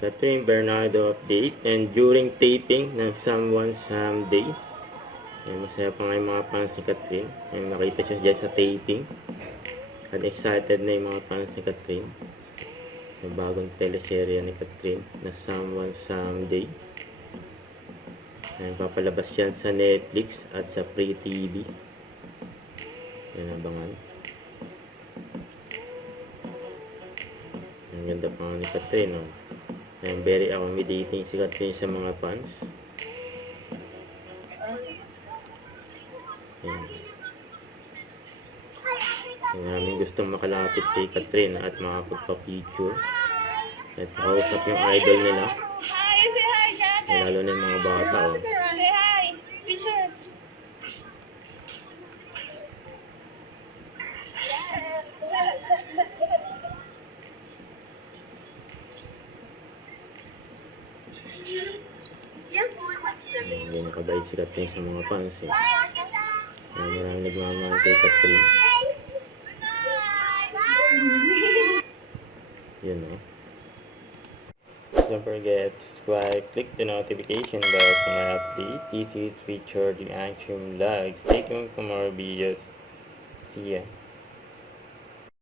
Catherine Bernardo update. And during taping ng Someone Someday, masaya pa nga yung mga fans ni Catherine. Nakita siya dyan sa taping. At excited na yung mga fans ni Catherine. Yung bagong teleserye ni Catherine na Someone Someday. Papalabas yan sa Netflix at sa Free TV. Yan, abangan. Ang ganda pa nga ni Catherine, no? Very accommodating si Catherine sa mga fans. Yan. Ang namin gustong makalapit kay Catherine at makapagpa-picture. At makausap yung idol nila. Lalo na yung mga bata, oh. Hindi nakabait si Catherine sa mga fans, eh. Maraming nagmamahal kay Catherine. Yun, oh. Don't forget to subscribe, click the notification bell for my update. This is Richard the Action Vlog. Stay tuned for more videos. See ya.